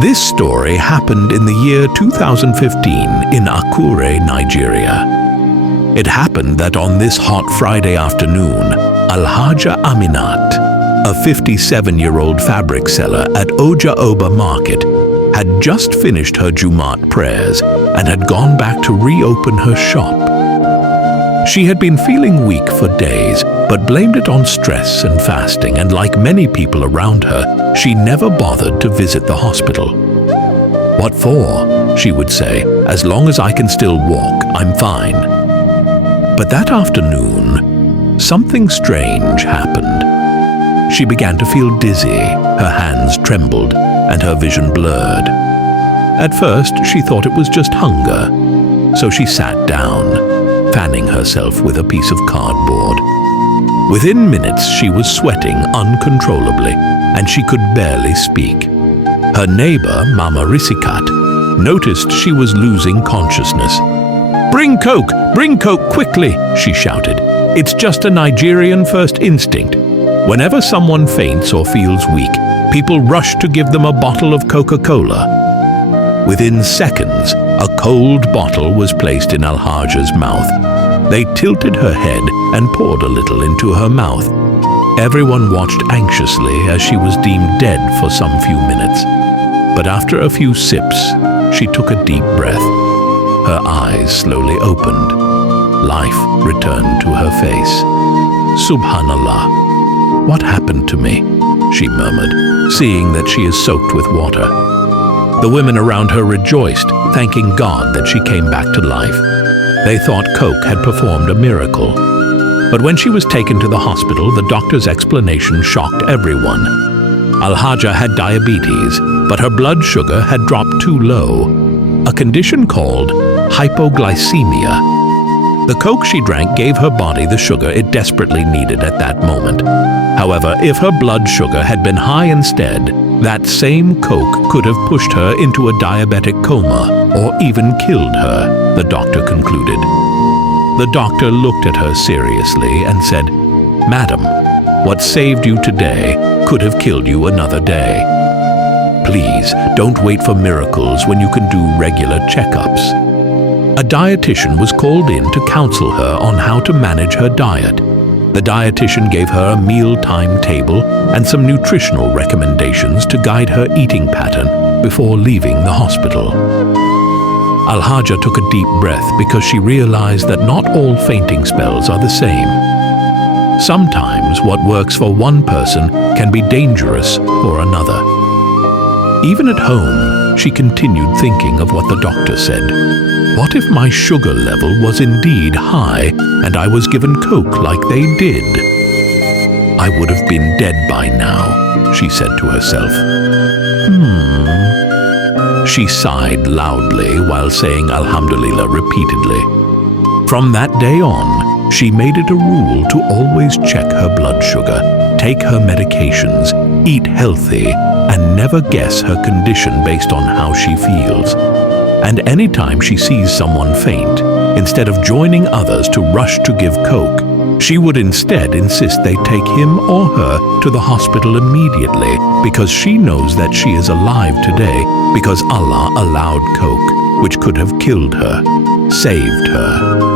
This story happened in the year 2015 in Akure, Nigeria. It happened that on this hot Friday afternoon, Alhaja Aminat, a 57-year-old fabric seller at Oja Market, had just finished her Jumat prayers and had gone back to reopen her shop. She had been feeling weak for days, but blamed it on stress and fasting, and like many people around her, she never bothered to visit the hospital. "What for?" she would say. "As long as I can still walk, I'm fine." But that afternoon, something strange happened. She began to feel dizzy, her hands trembled, and her vision blurred. At first, she thought it was just hunger, so she sat down, fanning herself with a piece of cardboard. Within minutes, she was sweating uncontrollably, and she could barely speak. Her neighbor, Mama Risikat, noticed she was losing consciousness. Bring Coke quickly," she shouted. "It's just a Nigerian first instinct. Whenever someone faints or feels weak, people rush to give them a bottle of Coca-Cola." Within seconds, a cold bottle was placed in Alhaja's mouth. They tilted her head and poured a little into her mouth. Everyone watched anxiously as she was deemed dead for some few minutes. But after a few sips, she took a deep breath. Her eyes slowly opened. Life returned to her face. "Subhanallah, what happened to me?" she murmured, seeing that she is soaked with water. The women around her rejoiced, thanking God that she came back to life. They thought Coke had performed a miracle. But when she was taken to the hospital, the doctor's explanation shocked everyone. Alhaja had diabetes, but her blood sugar had dropped too low, a condition called hypoglycemia. The Coke she drank gave her body the sugar it desperately needed at that moment. However, if her blood sugar had been high instead, that same Coke could have pushed her into a diabetic coma or even killed her, the doctor concluded. The doctor looked at her seriously and said, "Madam, what saved you today could have killed you another day. Please don't wait for miracles when you can do regular checkups." A dietitian was called in to counsel her on how to manage her diet. The dietitian gave her a meal timetable and some nutritional recommendations to guide her eating pattern before leaving the hospital. Alhaja took a deep breath because she realized that not all fainting spells are the same. Sometimes what works for one person can be dangerous for another. Even at home, she continued thinking of what the doctor said. What if my sugar level was indeed high and I was given Coke like they did? I would have been dead by now, she said to herself. She sighed loudly while saying Alhamdulillah repeatedly. From that day on, she made it a rule to always check her blood sugar, take her medications, eat healthy, and never guess her condition based on how she feels. And anytime she sees someone faint, instead of joining others to rush to give Coke, she would instead insist they take him or her to the hospital immediately because she knows that she is alive today because Allah allowed Coke, which could have killed her, saved her.